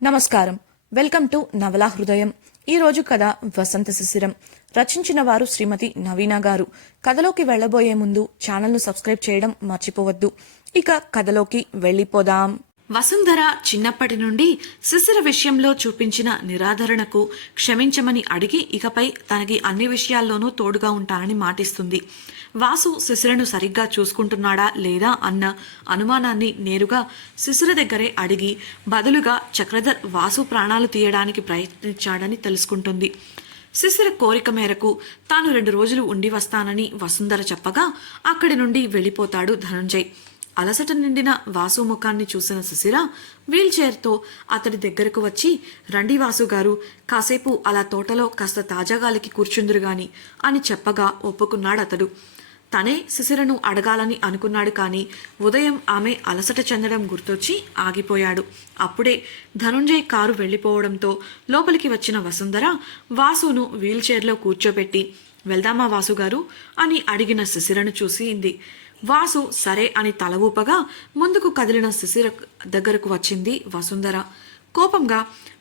నమస్కారం. Welcome to నవలా హృదయం. ఈ రోజు కథ వసంత శిశిరం. రచించిన వారు శ్రీమతి నవీన గారు. కథలోకి వెళ్లబోయే ముందు ఛానల్ను సబ్స్క్రైబ్ చేయడం మర్చిపోవద్దు. ఇక కథలోకి వెళ్ళిపోదాం. వసుంధర చిన్నప్పటి నుండి శిశిర విషయంలో చూపించిన నిరాదరణకు క్షమించమని అడిగి ఇకపై తనకి అన్ని విషయాల్లోనూ తోడుగా ఉంటానని మాటిస్తుంది. వాసు శిశిరను సరిగ్గా చూసుకుంటున్నాడా లేదా అన్న అనుమానాన్ని నేరుగా శిశిర దగ్గరే అడిగి బదులుగా చక్రధర్ వాసు ప్రాణాలు తీయడానికి ప్రయత్నించాడని తెలుసుకుంటుంది. శిశిర కోరిక మేరకు తాను 2 రోజులు ఉండి వస్తానని వసుంధర చెప్పగా అక్కడి నుండి వెళ్ళిపోతాడు ధనుంజయ్. అలసట నిండిన వాసు ముఖాన్ని చూసిన శిశిర వీల్ చైర్తో అతడి దగ్గరకు వచ్చి, రండి వాసు గారు, కాసేపు అలా తోటలో కాస్త తాజాగాలికి కూర్చుందురుగాని అని చెప్పగా ఒప్పుకున్నాడు అతడు. తనే శిశిరను అడగాలని అనుకున్నాడు, కానీ ఉదయం ఆమె అలసట చెందడం గుర్తొచ్చి ఆగిపోయాడు. అప్పుడే ధనుంజయ్ కారు వెళ్ళిపోవడంతో లోపలికి వచ్చిన వసుంధర వాసును వీల్ చైర్లో కూర్చోబెట్టి, వెళ్దామా వాసుగారు అని అడిగిన శిశిరను చూసింది. వాసు సరే అని తల ఊపగా ముందుకు కదిలిన శిశిర దగ్గరకు వచ్చింది వసుంధర. కోపంగా,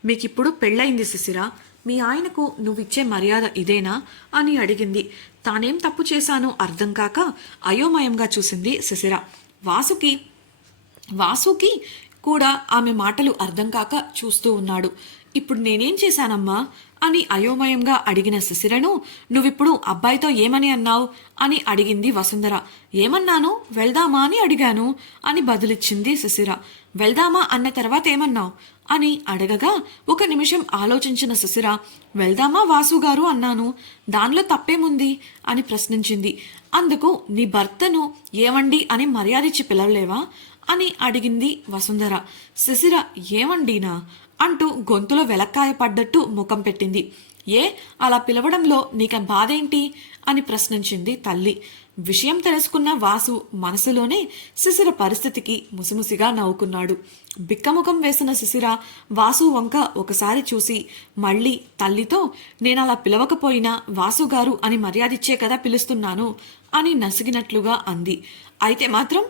మీకిప్పుడు పెళ్ళయింది శిశిర, మీ ఆయనకు నువ్విచ్చే మర్యాద ఇదేనా అని అడిగింది. తానేం తప్పు చేశానో అర్థం కాక అయోమయంగా చూసింది శిశిర. వాసుకి కూడా ఆమె మాటలు అర్థం కాక చూస్తూ ఉన్నాడు. ఇప్పుడు నేనేం చేశానమ్మా అని అయోమయంగా అడిగిన శిశిరను, నువ్విప్పుడు అబ్బాయితో ఏమని అన్నావు అని అడిగింది వసుంధర. ఏమన్నాను, వెళ్దామా అని అడిగాను అని బదులిచ్చింది శిశిర. వెళ్దామా అన్న తర్వాత ఏమన్నావు అని అడగగా 1 నిమిషం ఆలోచించిన శిశిర, వెళ్దామా వాసుగారు అన్నాను, దానిలో తప్పేముంది అని ప్రశ్నించింది. అందుకు నీ భర్తను ఏమండి అని మర్యాదిచ్చి పిలవలేవా అని అడిగింది వసుంధర. శిశిర ఏమండినా అంటూ గొంతులో వెలక్కాయ పడ్డట్టు ముఖం పెట్టింది. అలా పిలవడంలో నీకు బాధేంటి అని ప్రశ్నించింది తల్లి. విషయం తెలుసుకున్న వాసు మనసులోనే శిశిర పరిస్థితికి ముసిముసిగా నవ్వుకున్నాడు. బిక్కముఖం వేసిన శిశిర వాసు వంక ఒకసారి చూసి మళ్ళీ తల్లితో, నేనలా పిలవకపోయినా వాసుగారు అని మర్యాదిచ్చే కదా పిలుస్తున్నాను అని నసిగినట్లుగా అంది. అయితే మాత్రం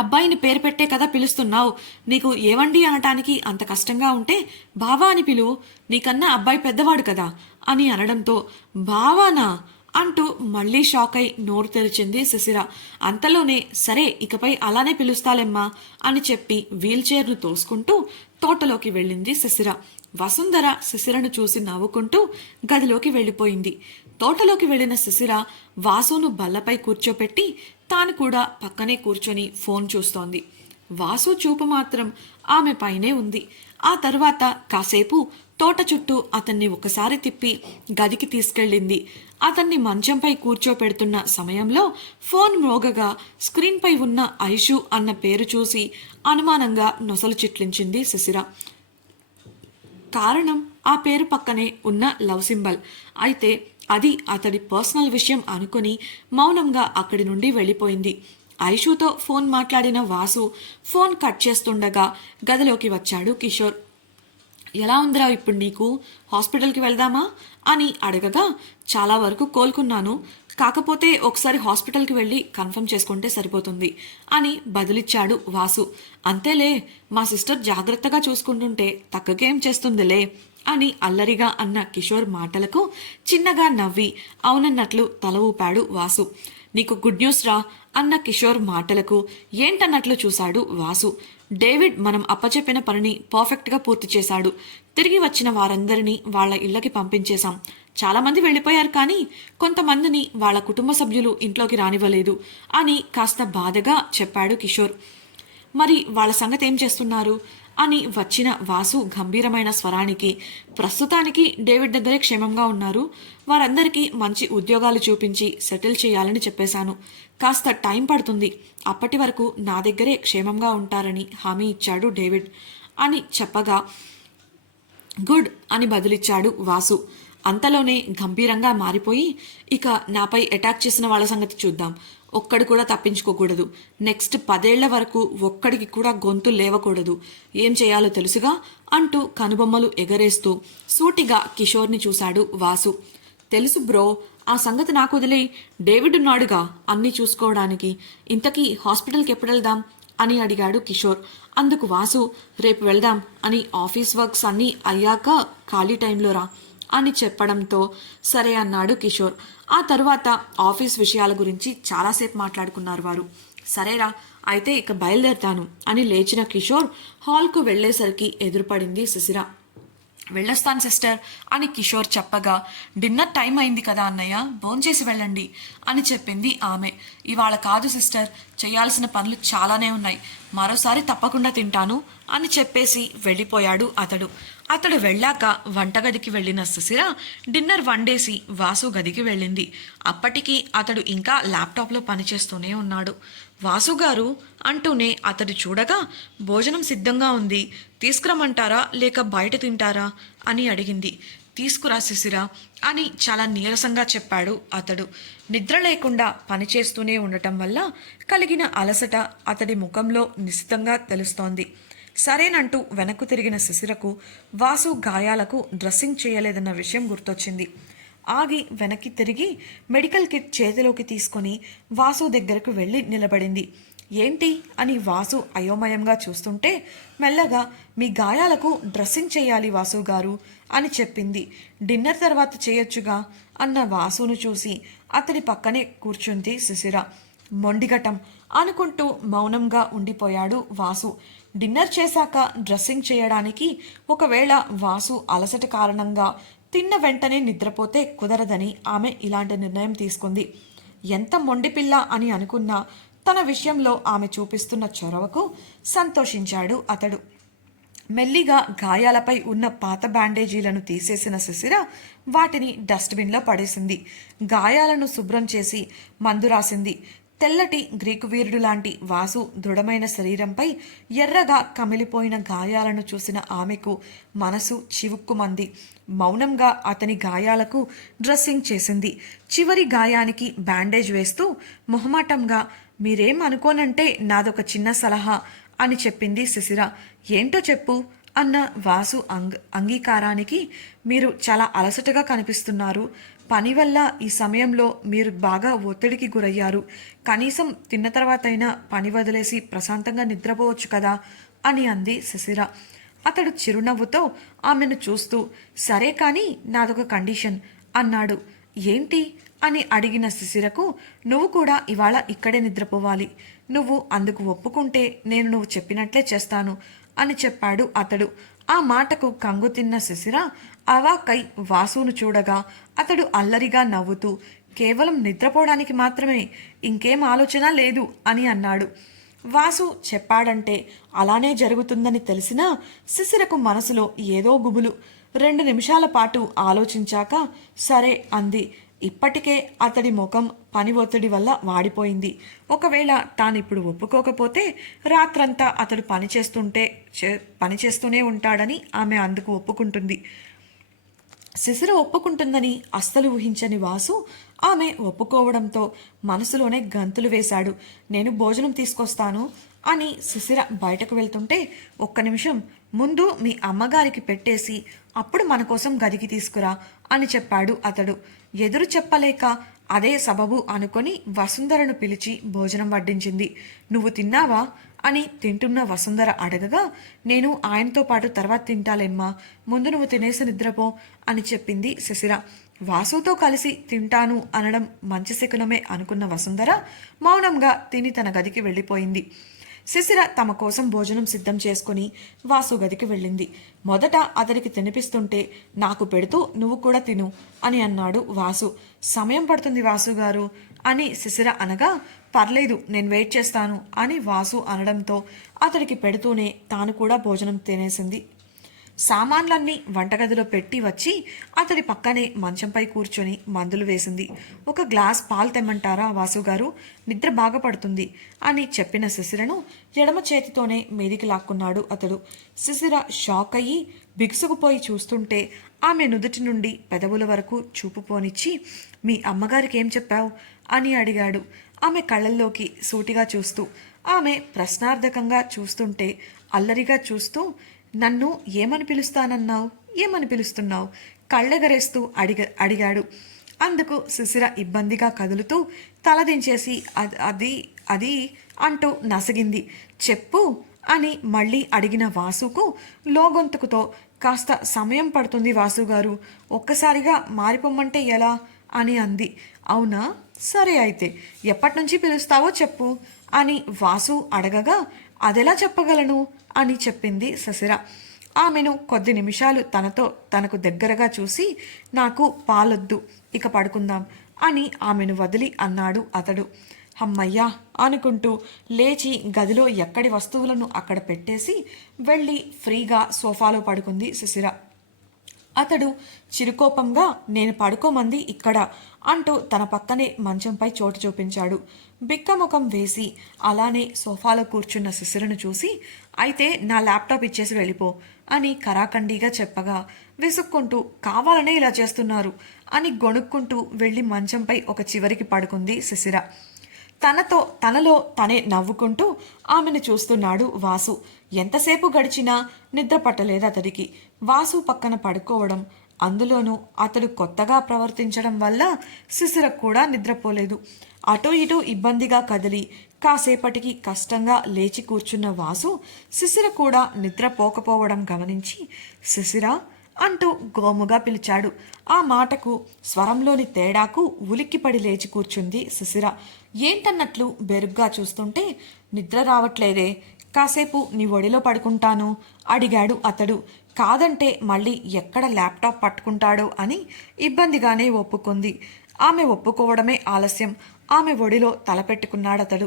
అబ్బాయిని పేరు పెట్టే కదా పిలుస్తున్నావు, నీకు ఏవండి అనటానికి అంత కష్టంగా ఉంటే బావా అని పిలువు, నీకన్నా అబ్బాయి పెద్దవాడు కదా అని అనడంతో బావానా అంటూ మళ్ళీ షాక్ అయి నోరు తెరిచింది శిశిర. అంతలోనే సరే ఇకపై అలానే పిలుస్తాలేమ్మా అని చెప్పి వీల్ చైర్ను తోసుకుంటూ తోటలోకి వెళ్ళింది శిశిర. వసుంధర శిశిరను చూసి నవ్వుకుంటూ గదిలోకి వెళ్ళిపోయింది. తోటలోకి వెళ్లిన శిశిర వాసును బల్లపై కూర్చోపెట్టి తాను కూడా పక్కనే కూర్చొని ఫోన్ చూస్తోంది. వాసు చూపు మాత్రం ఆమె పైనే ఉంది. ఆ తర్వాత కాసేపు తోట చుట్టూ అతన్ని ఒకసారి తిప్పి గదికి తీసుకెళ్ళింది. అతన్ని మంచంపై కూర్చోపెడుతున్న సమయంలో ఫోన్ మోగగా స్క్రీన్పై ఉన్న ఐషు అన్న పేరు చూసి అనుమానంగా నొసలు చిట్లించింది శిశిర. కారణం ఆ పేరు పక్కనే ఉన్న లవ్ సింబల్. అయితే అది అతడి పర్సనల్ విషయం అనుకుని మౌనంగా అక్కడి నుండి వెళ్ళిపోయింది. ఐషుతో ఫోన్ మాట్లాడిన వాసు ఫోన్ కట్ చేస్తుండగా గదిలోకి వచ్చాడు కిషోర్. ఎలా ఉందిరా ఇప్పుడు నీకు, హాస్పిటల్కి వెళ్దామా అని అడగగా, చాలా వరకు కోలుకున్నాను, కాకపోతే ఒకసారి హాస్పిటల్కి వెళ్ళి కన్ఫర్మ్ చేసుకుంటే సరిపోతుంది అని బదులిచ్చాడు వాసు. అంతేలే, మా సిస్టర్ జాగ్రత్తగా చూసుకుంటుంటే తక్కకేం చేస్తుందిలే అని అల్లరిగా అన్న కిషోర్ మాటలకు చిన్నగా నవ్వి అవునన్నట్లు తల ఊపాడు వాసు. నీకు గుడ్ న్యూస్ రా అన్న కిషోర్ మాటలకు ఏంటన్నట్లు చూశాడు వాసు. డేవిడ్ మనం అప్పచెప్పిన పనిని పర్ఫెక్ట్గా పూర్తి చేశాడు. తిరిగి వచ్చిన వారందరినీ వాళ్ళ ఇళ్లకి పంపించేశాం. చాలామంది వెళ్ళిపోయారు, కానీ కొంతమందిని వాళ్ళ కుటుంబ సభ్యులు ఇంట్లోకి రానివ్వలేదు అని కాస్త బాధగా చెప్పాడు కిషోర్. మరి వాళ్ళ సంగతి ఏం చేస్తున్నారు అని వచ్చిన వాసు గంభీరమైన స్వరానికి, ప్రస్తుతానికి డేవిడ్ దగ్గరే క్షేమంగా ఉన్నారు, వారందరికీ మంచి ఉద్యోగాలు చూపించి సెటిల్ చేయాలని చెప్పేశాను. కాస్త టైం పడుతుంది, అప్పటి వరకు నా దగ్గరే క్షేమంగా ఉంటారని హామీ ఇచ్చాడు డేవిడ్ అని చెప్పగా గుడ్ అని బదులిచ్చాడు వాసు. అంతలోనే గంభీరంగా మారిపోయి, ఇక నాపై అటాక్ చేసిన వాళ్ళ సంగతి చూద్దాం, ఒక్కడు కూడా తప్పించుకోకూడదు, నెక్స్ట్ 10 ఏళ్ల వరకు ఒక్కడికి కూడా గొంతు లేవకూడదు, ఏం చేయాలో తెలుసుగా అంటూ కనుబొమ్మలు ఎగరేస్తూ సూటిగా కిషోర్ని చూశాడు వాసు. తెలుసు బ్రో, ఆ సంగతి నాకు వదిలే, డేవిడ్ ఉన్నాడుగా అన్నీ చూసుకోవడానికి, ఇంతకీ హాస్పిటల్కి ఎప్పుడు వెళ్దాం అని అడిగాడు కిషోర్. అందుకు వాసు, రేపు వెళ్దాం అని ఆఫీస్ వర్క్స్ అన్నీ అయ్యాక ఖాళీ టైంలో రా అని చెప్పడంతో సరే అన్నాడు కిషోర్. ఆ తర్వాత ఆఫీస్ విషయాల గురించి చాలాసేపు మాట్లాడుకున్నారు వారు. సరేరా అయితే ఇక బయలుదేరుతాను అని లేచిన కిషోర్ హాల్కు వెళ్లేసరికి ఎదురుపడింది శిశిర. వెళ్ళొస్తాను సిస్టర్ అని కిషోర్ చెప్పగా, డిన్నర్ టైం అయింది కదా అన్నయ్య, భోంచేసి వెళ్ళండి అని చెప్పింది ఆమె. ఇవాళ కాదు సిస్టర్, చేయాల్సిన పనులు చాలానే ఉన్నాయి, మరోసారి తప్పకుండా తింటాను అని చెప్పేసి వెళ్ళిపోయాడు అతడు. అతడు వెళ్ళాక వంటగదికి వెళ్ళిన శిశిర డిన్నర్ వండేసి వాసు గదికి వెళ్ళింది. అప్పటికి అతడు ఇంకా ల్యాప్టాప్లో పనిచేస్తూనే ఉన్నాడు. వాసుగారు అంటూనే అతడు చూడగా, భోజనం సిద్ధంగా ఉంది, తీసుకురమ్మంటారా లేక బయట తింటారా అని అడిగింది. తీసుకురా శిశిర అని చాలా నీరసంగా చెప్పాడు అతడు. నిద్ర లేకుండా పనిచేస్తూనే ఉండటం వల్ల కలిగిన అలసట అతడి ముఖంలో నిశితంగా తెలుస్తోంది. సరేనంటూ వెనక్కు తిరిగిన శిశిరకు వాసు గాయాలకు డ్రెస్సింగ్ చేయలేదన్న విషయం గుర్తొచ్చింది. ఆగి వెనక్కి తిరిగి మెడికల్ కిట్ చేతిలోకి తీసుకొని వాసు దగ్గరకు వెళ్ళి నిలబడింది. ఏంటి అని వాసు అయోమయంగా చూస్తుంటే మెల్లగా, మీ గాయాలకు డ్రెస్సింగ్ చేయాలి వాసు గారు అని చెప్పింది. డిన్నర్ తర్వాత చేయొచ్చుగా అన్న వాసును చూసి అతడి పక్కనే కూర్చుంది శిశిర. మొండిగటం అనుకుంటూ మౌనంగా ఉండిపోయాడు వాసు. డిన్నర్ చేశాక డ్రెస్సింగ్ చేయడానికి ఒకవేళ వాసు అలసట కారణంగా తిన్న వెంటనే నిద్రపోతే కుదరదని ఆమె ఇలాంటి నిర్ణయం తీసుకుంది. ఎంత మొండిపిల్ల అని అనుకున్నా తన విషయంలో ఆమె చూపిస్తున్న చొరవకు సంతోషించాడు అతడు. మెల్లిగా గాయాలపై ఉన్న పాత బ్యాండేజీలను తీసేసిన శిశిర వాటిని డస్ట్బిన్లో పడేసింది. గాయాలను శుభ్రం చేసి మందు రాసింది. తెల్లటి గ్రీకు వీరుడు లాంటి వాసు దృఢమైన శరీరంపై ఎర్రగా కమిలిపోయిన గాయాలను చూసిన ఆమెకు మనసు చివుక్కుమంది. మౌనంగా అతని గాయాలకు డ్రెస్సింగ్ చేసింది. చివరి గాయానికి బ్యాండేజ్ వేస్తూ మొహమాటంగా, మీరేం అనుకోనంటే నాదొక చిన్న సలహా అని చెప్పింది శిశిర. ఏంటో చెప్పు అన్న వాసు అంగీకారానికి, మీరు చాలా అలసటగా కనిపిస్తున్నారు, పని వల్ల ఈ సమయంలో మీరు బాగా ఒత్తిడికి గురయ్యారు, కనీసం తిన్న తర్వాత అయినా పని వదిలేసి ప్రశాంతంగా నిద్రపోవచ్చు కదా అని అంది శిశిర. అతడు చిరునవ్వుతో ఆమెను చూస్తూ, సరే కానీ నాదొక కండిషన్ అన్నాడు. ఏంటి అని అడిగిన శిశిరకు, నువ్వు కూడా ఇవాళ ఇక్కడే నిద్రపోవాలి, నువ్వు అందుకు ఒప్పుకుంటే నేను నువ్వు చెప్పినట్లే చేస్తాను అని చెప్పాడు అతడు. ఆ మాటకు కంగు తిన్న శిశిర అవాక్కై వాసును చూడగా అతడు అల్లరిగా నవ్వుతూ, కేవలం నిద్రపోవడానికి మాత్రమే, ఇంకేం ఆలోచన లేదు అని అన్నాడు. వాసు చెప్పాడంటే అలానే జరుగుతుందని తెలిసినా శిశిరకు మనసులో ఏదో గుబులు. 2 నిమిషాల పాటు ఆలోచించాక సరే అంది. ఇప్పటికే అతడి ముఖం పని ఒత్తిడి వల్ల వాడిపోయింది. ఒకవేళ తానిప్పుడు ఒప్పుకోకపోతే రాత్రంతా అతడు పనిచేస్తూనే ఉంటాడని ఆమె అందుకు ఒప్పుకుంటుంది. శిశిర ఒప్పుకుంటుందని అస్సలు ఊహించని వాసు ఆమె ఒప్పుకోవడంతో మనసులోనే గంతులు వేశాడు. నేను భోజనం తీసుకొస్తాను అని శిశిర బయటకు వెళ్తుంటే, ఒక్క నిమిషం, ముందు మీ అమ్మగారికి పెట్టేసి అప్పుడు మన కోసం గదికి తీసుకురా అని చెప్పాడు అతడు. ఎదురు చెప్పలేక అదే సబబు అనుకొని వసుంధరను పిలిచి భోజనం వడ్డించింది. నువ్వు తిన్నావా అని తింటున్న వసుంధర అడగగా, నేను ఆయనతో పాటు తర్వాత తింటాలేమ్మా, ముందు నువ్వు తినేసి నిద్రపో అని చెప్పింది శిశిర. వాసుతో కలిసి తింటాను అనడం మంచి శకునమే అనుకున్న వసుంధర మౌనంగా తిని తన గదికి వెళ్ళిపోయింది. శిశిర తమ కోసం భోజనం సిద్ధం చేసుకుని వాసు గదికి వెళ్ళింది. మొదట అతడికి తినిపిస్తుంటే, నాకు పెడుతూ నువ్వు కూడా తిను అని అన్నాడు వాసు. సమయం పడుతుంది వాసు గారు అని శిశిర అనగా, పర్లేదు నేను వెయిట్ చేస్తాను అని వాసు అనడంతో అతడికి పెడుతూనే తాను కూడా భోజనం తినేసింది. సామాన్లన్నీ వంటగదిలో పెట్టి వచ్చి అతడి పక్కనే మంచంపై కూర్చొని మందులు వేసింది. ఒక గ్లాస్ పాలు తెమ్మంటారా వాసుగారు, నిద్ర బాగా పడుతుంది అని చెప్పిన శిశిరను ఎడమ చేతితోనే మీదికి లాక్కున్నాడు అతడు. శిశిర షాక్ అయ్యి బిగుసుకుపోయి చూస్తుంటే ఆమె నుదుటి నుండి పెదవుల వరకు చూపు పోనిచ్చి, మీ అమ్మగారికి ఏం చెప్పావు అని అడిగాడు. ఆమె కళ్ళల్లోకి సూటిగా చూస్తూ, ఆమె ప్రశ్నార్థకంగా చూస్తుంటే అల్లరిగా చూస్తూ, నన్ను ఏమని పిలుస్తానన్నావు, ఏమని పిలుస్తున్నావు కళ్ళెగరేస్తూ అడిగాడు. అందుకు శిశిర ఇబ్బందిగా కదులుతూ తలదించేసి అది అది అంటూ నసిగింది. చెప్పు అని మళ్ళీ అడిగిన వాసుకు లోగొంతుకుతో, కాస్త సమయం పడుతుంది వాసుగారు, ఒక్కసారిగా మారిపోమ్మంటే ఎలా అని అంది. అవునా, సరే అయితే ఎప్పటినుంచి పిలుస్తావో చెప్పు అని వాసు అడగగా, అదెలా చెప్పగలను అని చెప్పింది శిశిర. ఆమెను కొద్ది నిమిషాలు తనకు దగ్గరగా చూసి, నాకు పాలొద్దు, ఇక పడుకుందాం అని ఆమెను వదిలి అన్నాడు అతడు. అమ్మయ్యా అనుకుంటూ లేచి గదిలో ఎక్కడి వస్తువులను అక్కడ పెట్టేసి వెళ్ళి ఫ్రీగా సోఫాలో పడుకుంది శిశిర. అతడు చిరుకోపంగా, నేను పడుకోమంది ఇక్కడ అంటూ తన పక్కనే మంచంపై చోటు చూపించాడు. బిక్కముఖం వేసి అలానే సోఫాలో కూర్చున్న శిశిరను చూసి, అయితే నా ల్యాప్టాప్ ఇచ్చేసి వెళ్ళిపో అని కరాఖండిగా చెప్పగా, విసుక్కుంటూ కావాలనే ఇలా చేస్తున్నారు అని గొణుక్కుంటూ వెళ్ళి మంచంపై ఒక చివరికి పడుకుంది శిశిర. తనలో తనే నవ్వుకుంటూ ఆమెను చూస్తున్నాడు వాసు. ఎంతసేపు గడిచినా నిద్ర పట్టలేదు అతడికి. వాసు పక్కన పడుకోవడం, అందులోనూ అతడు కొత్తగా ప్రవర్తించడం వల్ల శిశిర కూడా నిద్రపోలేదు. అటూ ఇటూ ఇబ్బందిగా కదిలి కాసేపటికి కష్టంగా లేచి కూర్చున్న వాసు శిశిర కూడా నిద్రపోకపోవడం గమనించి, శిశిర అంటూ గోముగా పిలిచాడు. ఆ మాటకు, స్వరంలోని తేడాకు ఉలిక్కిపడి లేచి కూర్చుంది శిశిర. ఏంటన్నట్లు బెరుగ్గా చూస్తుంటే, నిద్ర రావట్లేదే, కాసేపు నీ ఒడిలో పడుకుంటాను అడిగాడు అతడు. కాదంటే మళ్ళీ ఎక్కడ ల్యాప్టాప్ పట్టుకుంటాడో అని ఇబ్బందిగానే ఒప్పుకుంది. ఆమె ఒప్పుకోవడమే ఆలస్యం. ఆమె ఒడిలో తలపెట్టుకున్నాడతడు.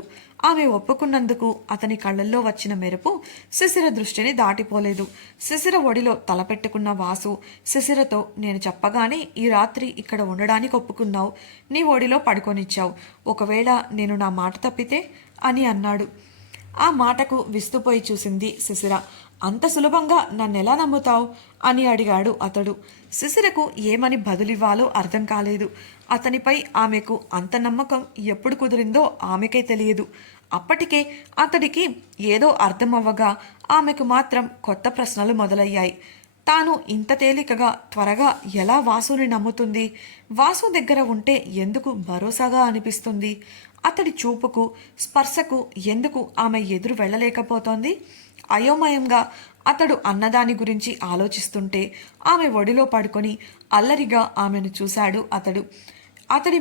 ఆమె ఒప్పుకున్నందుకు అతని కళ్ళల్లో వచ్చిన మెరుపు శిశిర దృష్టిని దాటిపోలేదు. శిశిర ఒడిలో తలపెట్టుకున్న వాసు శిశిరతో, నేను చెప్పగానే ఈ రాత్రి ఇక్కడ ఉండడానికి ఒప్పుకున్నావు, నీ ఒడిలో పడుకొనిచ్చావు, ఒకవేళ నేను నా మాట తప్పితే అని అన్నాడు. ఆ మాటకు విస్తుపోయి చూసింది శిశిర. అంత సులభంగా నన్నెలా నమ్ముతావు అని అడిగాడు అతడు. శిశిరకు ఏమని బదులివ్వాలో అర్థం కాలేదు. అతనిపై ఆమెకు అంత నమ్మకం ఎప్పుడు కుదిరిందో ఆమెకే తెలియదు. అప్పటికే అతడికి ఏదో అర్థమవ్వగా ఆమెకు మాత్రం కొత్త ప్రశ్నలు మొదలయ్యాయి. తాను ఇంత తేలికగా త్వరగా ఎలా వాసుని నమ్ముతుంది? వాసు దగ్గర ఉంటే ఎందుకు భరోసాగా అనిపిస్తుంది? అతడి చూపుకు, స్పర్శకు ఎందుకు ఆమె ఎదురు వెళ్ళలేకపోతోంది? అయోమయంగా అతడు అన్నదాని గురించి ఆలోచిస్తుంటే ఆమె ఒడిలో పడుకొని అల్లరిగా ఆమెను చూశాడు అతడు. అతడి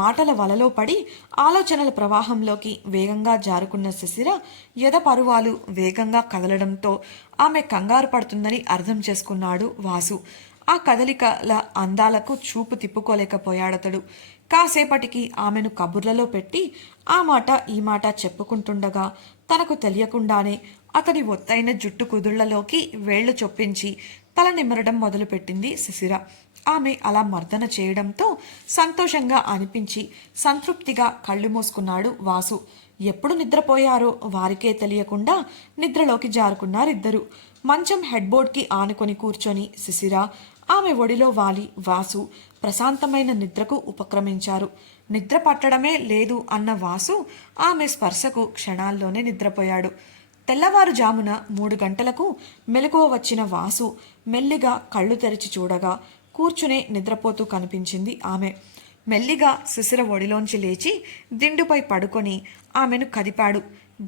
మాటల వలలో పడి ఆలోచనల ప్రవాహంలోకి వేగంగా జారుకున్న శిశిర ఎద పరువాలు వేగంగా కదలడంతో ఆమె కంగారు పడుతుందని అర్థం చేసుకున్నాడు వాసు. ఆ కదలికల అందాలకు చూపు తిప్పుకోలేకపోయాడతడు. కాసేపటికి ఆమెను కబుర్లలో పెట్టి ఆ మాట ఈ మాట చెప్పుకుంటుండగా తనకు తెలియకుండానే అతడి ఒత్తైన జుట్టు కుదుళ్లలోకి వేళ్లు చొప్పించి తల నిమ్మరడం మొదలుపెట్టింది శిశిర. ఆమె అలా మర్దన చేయడంతో సంతోషంగా అనిపించి సంతృప్తిగా కళ్ళు మూసుకున్నాడు వాసు. ఎప్పుడు నిద్రపోయారో వారికే తెలియకుండా నిద్రలోకి జారుకున్నారిద్దరు. మంచం హెడ్బోర్డ్కి ఆనుకొని కూర్చొని శిశిర, ఆమె ఒడిలో వాలి వాసు ప్రశాంతమైన నిద్రకు ఉపక్రమించారు. నిద్ర పట్టడమే లేదు అన్న వాసు ఆమె స్పర్శకు క్షణాల్లోనే నిద్రపోయాడు. తెల్లవారుజామున 3 గంటలకు మెలకువ వచ్చిన వాసు మెల్లిగా కళ్ళు తెరిచి చూడగా కూర్చునే నిద్రపోతూ కనిపించింది ఆమె. మెల్లిగా శిశిర ఒడిలోంచి లేచి దిండుపై పడుకొని ఆమెను కదిపాడు.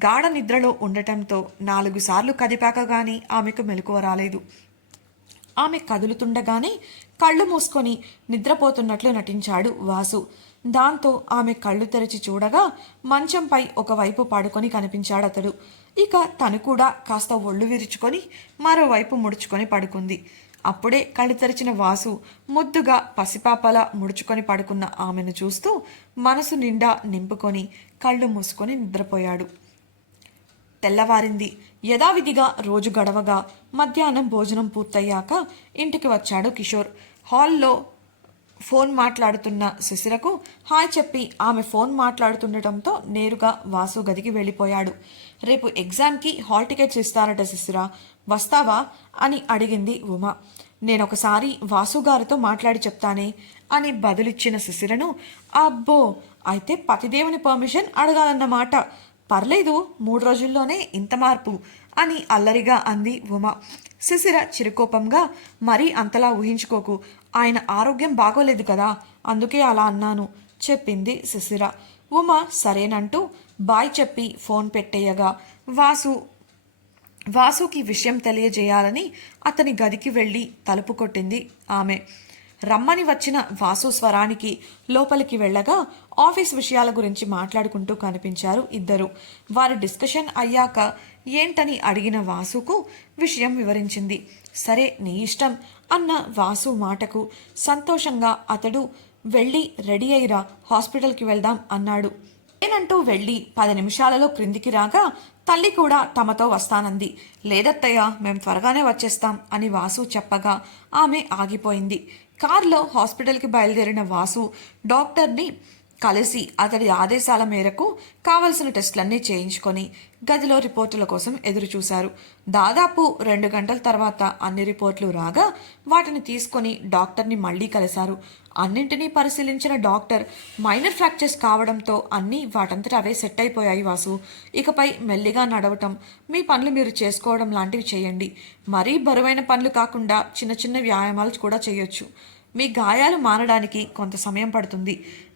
గాఢ నిద్రలో ఉండటంతో 4 సార్లు కదిపాక గాని ఆమెకు మెలకువ రాలేదు. ఆమె కదులుతుండగానే కళ్ళు మూసుకొని నిద్రపోతున్నట్లు నటించాడు వాసు. దాంతో ఆమె కళ్ళు తెరిచి చూడగా మంచంపై ఒకవైపు పడుకొని కనిపించాడతడు. ఇక తను కూడా కాస్త ఒళ్ళు విరుచుకొని మరోవైపు ముడుచుకొని పడుకుంది. అప్పుడే కళ్ళు తెరిచిన వాసు ముద్దుగా పసిపాపలా ముడుచుకొని పడుకున్న ఆమెను చూస్తూ మనసు నిండా నింపుకొని కళ్ళు మూసుకొని నిద్రపోయాడు. తెల్లవారింది. యథావిధిగా రోజు గడవగా మధ్యాహ్నం భోజనం పూర్తయ్యాక ఇంటికి వచ్చాడు కిషోర్. హాల్లో ఫోన్ మాట్లాడుతున్న శిశిరకు హాయ్ చెప్పి ఆమె ఫోన్ మాట్లాడుతుండటంతో నేరుగా వాసు గదికి వెళ్ళిపోయాడు. రేపు ఎగ్జామ్కి హాల్ టికెట్స్ ఇస్తారట శిశిర, వస్తావా అని అడిగింది ఉమ. నేనొకసారి వాసుగారితో మాట్లాడి చెప్తానే అని బదులిచ్చిన శిశిరను, అబ్బో అయితే పతిదేవుని పర్మిషన్ అడగాలన్నమాట. పర్లేదు 3 రోజుల్లోనే ఇంత మార్పు అని అల్లరిగా అంది ఉమ. శిశిర చిరుకోపంగా మరీ అంతలా ఊహించుకోకు, ఆయన ఆరోగ్యం బాగోలేదు కదా, అందుకే అలా అన్నాను చెప్పింది శిశిర. ఉమ సరేనంటూ బాయ్ చెప్పి ఫోన్ పెట్టేయగా వాసుకి విషయం తెలియజేయాలని అతని గదికి వెళ్ళి తలుపు కొట్టింది ఆమె. రమ్మని వచ్చిన వాసు స్వరానికి లోపలికి వెళ్ళగా ఆఫీస్ విషయాల గురించి మాట్లాడుకుంటూ కనిపించారు ఇద్దరు. వారి డిస్కషన్ అయ్యాక ఏంటని అడిగిన వాసుకు విషయం వివరించింది. సరే నీ ఇష్టం అన్న వాసు మాటకు సంతోషంగా అతడు వెళ్ళి రెడీ అయ్యిరా, హాస్పిటల్కి వెళ్దాం అన్నాడు. నేనంటూ వెళ్ళి 10 నిమిషాలలో క్రిందికి రాగా తల్లి కూడా తమతో వస్తానంది. లేదత్తయ్య, మేం త్వరగానే వచ్చేస్తాం అని వాసు చెప్పగా ఆమె ఆగిపోయింది. కారులో హాస్పిటల్కి బయలుదేరిన వాసు డాక్టర్ని కలిసి అతడి ఆదేశాల మేరకు కావలసిన టెస్టులన్నీ చేయించుకొని గదిలో రిపోర్టుల కోసం ఎదురుచూశారు. దాదాపు 2 గంటల తర్వాత అన్ని రిపోర్ట్లు రాగా వాటిని తీసుకొని డాక్టర్ని మళ్ళీ కలిశారు. అన్నింటినీ పరిశీలించిన డాక్టర్ మైనర్ ఫ్రాక్చర్స్ కావడంతో అన్నీ వాటంతట అవే సెట్ అయిపోయాయి వాసు. ఇకపై మెల్లిగా నడవటం, మీ పనులు మీరు చేసుకోవడం లాంటివి చేయండి. మరీ బరువైన పనులు కాకుండా చిన్న చిన్న వ్యాయామాలు కూడా చేయొచ్చు. మీ గాయాలు మానడానికి కొంత సమయం పడుతుంది.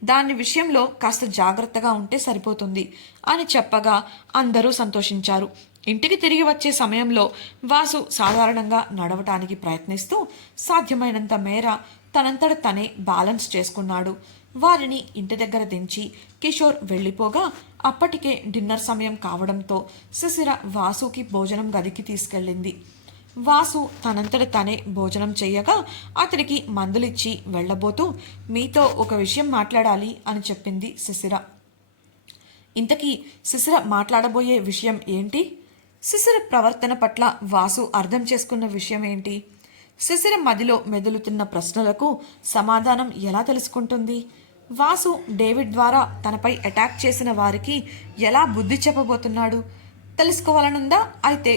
దాని విషయంలో కాస్త జాగ్రత్తగా ఉంటే సరిపోతుంది అని చెప్పగా అందరూ సంతోషించారు. ఇంటికి తిరిగి వచ్చే సమయంలో వాసు సాధారణంగా నడవటానికి ప్రయత్నిస్తూ సాధ్యమైనంత మేర తనంతట తనే బ్యాలెన్స్ చేసుకున్నాడు. వారిని ఇంటి దగ్గర దించి కిషోర్ వెళ్ళిపోగా అప్పటికే డిన్నర్ సమయం కావడంతో శిశిర వాసుకి భోజనం గదికి తీసుకెళ్ళింది. వాసు తనంతట తనే భోజనం చెయ్యగా అతడికి మందులిచ్చి వెళ్ళబోతూ మీతో ఒక విషయం మాట్లాడాలి అని చెప్పింది శిశిర. ఇంతకీ శిశిర మాట్లాడబోయే విషయం ఏంటి? శిశిర ప్రవర్తన పట్ల వాసు అర్థం చేసుకున్న విషయం ఏంటి? శిశిర మదిలో మెదులుతున్న ప్రశ్నలకు సమాధానం ఎలా తెలుసుకుంటుంది? వాసు డేవిడ్ ద్వారా తనపై అటాక్ చేసిన వారికి ఎలా బుద్ధి చెప్పబోతున్నాడు? తెలుసుకోవాలనుందా? అయితే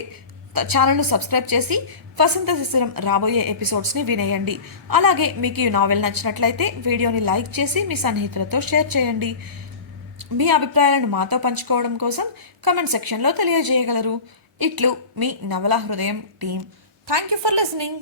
ఛానల్ను సబ్స్క్రైబ్ చేసి వసంత శిశిరం రాబోయే ఎపిసోడ్స్ని వినేయండి. అలాగే మీకు ఈ నావెల్ నచ్చినట్లయితే వీడియోని లైక్ చేసి మీ సన్నిహితులతో షేర్ చేయండి. మీ అభిప్రాయాలను మాతో పంచుకోవడం కోసం కామెంట్ సెక్షన్లో తెలియజేయగలరు. ఇట్లు మీ నవల హృదయం team. Thank you for listening.